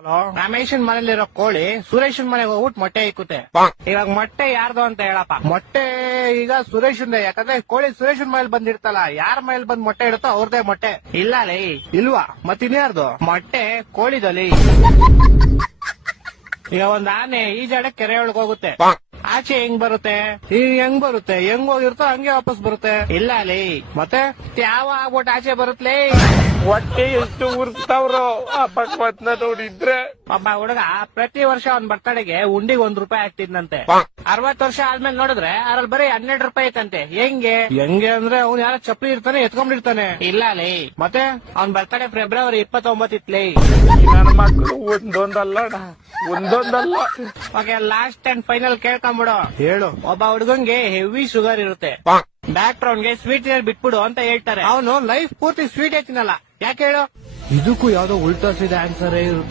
Hello, ರಮೇಶನ್ ಮನೇಲಿರೋ ಕೋಳಿ ಸುರೇಶನ್ ಮನೆಗೆ ಹೋಗ್ಬಿಟ್ಟು ಮೊಟ್ಟೆ ಇಕ್ಕುತ್ತೆ. ಇವಾಗ ಮೊಟ್ಟೆ ಯಾರ್ದು ಅಂತ ಹೇಳಪ್ಪ. ಮೊಟ್ಟೆ ಈಗ ಸುರೇಶನ್, ಯಾಕಂದ್ರೆ ಕೋಳಿ ಸುರೇಶನ್ ಮನೇಲಿ ಬಂದಿರ್ತಲ್ಲ, ಯಾರ ಮನೇಲಿ ಬಂದ್ ಮೊಟ್ಟೆ ಇಡುತ್ತೋ ಅವ್ರದೇ ಮೊಟ್ಟೆ. ಇಲ್ಲ ಲೇ, ಇಲ್ವಾ? ಮತ್ತಿನ್ಯಾರ್ದು ಮೊಟ್ಟೆ? ಕೋಳಿದಲ್ಲಿ. ಈಗ ಒಂದ್ ಆನೆ ಈಜಾಡ ಕೆರೆ ಒಳಗ್ ಹೋಗುತ್ತೆ, ಆಚೆ ಹೆಂಗ್ ಬರುತ್ತೆ? ಹೆಂಗ್ ಬರುತ್ತೆ? ಹೆಂಗ್ ಹೋಗಿರುತ್ತೋ ಹಂಗೆ ವಾಪಸ್ ಬರುತ್ತೆ. ಇಲ್ಲ ಲೇ, ಮತ್ತೆ ಯಾವ ಆಗ್ಬಿಟ್ಟು ಆಚೆ ಬರುತ್ತಲೇ? ಹೊಟ್ಟೆ ಎಷ್ಟು ಉರ್ಸ್ತಾವ್ರೋ ಆ ಭಗವತ್ನ ನೋಡಿದ್ರೆ. ಒಬ್ಬ ಹುಡುಗ ಪ್ರತಿ ವರ್ಷ ಅವ್ನ್ ಬರ್ತಡೆಗೆ ಉಂಡಿಗೆ ₹1 ಆಗ್ತಿದ್ನಂತೆ. 60 ವರ್ಷ ಆದ್ಮೇಲೆ ನೋಡಿದ್ರೆ ಅದ್ರಲ್ಲಿ ಬರೀ 12 ರೂಪಾಯಿ ಐತಂತೆ. ಹೆಂಗೆ ಅಂದ್ರೆ ಅವ್ನ್ ಯಾರ ಚಪ್ಪಲಿ ಇರ್ತಾನೆ, ಎತ್ಕೊಂಡಿರ್ತಾನೆ. ಇಲ್ಲ ಲೇ, ಮತ್ತೆ ಅವ್ನ್ ಬರ್ತಡೆ ಫೆಬ್ರವರಿ 29 ಇತ್ಲೇ. ನನ್ನ ಮಕ್ಕಳು ಒಂದೊಂದಲ್ಲ. ಓಕೆ, ಲಾಸ್ಟ್ ಅಂಡ್ ಫೈನಲ್ ಕೇಳ್ಕೊಂಬಿಡು. ಹೇಳು. ಒಬ್ಬ ಹುಡುಗಂಗೆ ಹೆವಿ ಶುಗರ್ ಇರುತ್ತೆ, ಡಾಕ್ಟರ್ ಅವ್ನ್ಗೆ ಸ್ವೀಟ್ ಬಿಟ್ಬಿಡು ಅಂತ ಹೇಳ್ತಾರೆ. ಅವನು ಲೈಫ್ ಪೂರ್ತಿ ಸ್ವೀಟ್ ತಿನ್ನಲ್ಲ. ಯಾಕೆ ಹೇಳು? ಇದಕ್ಕೂ ಯಾವ್ದೋ ಉಲ್ಟಾ ಸೀದಾ ಆನ್ಸರ್ ಇರುತ್ತೆ.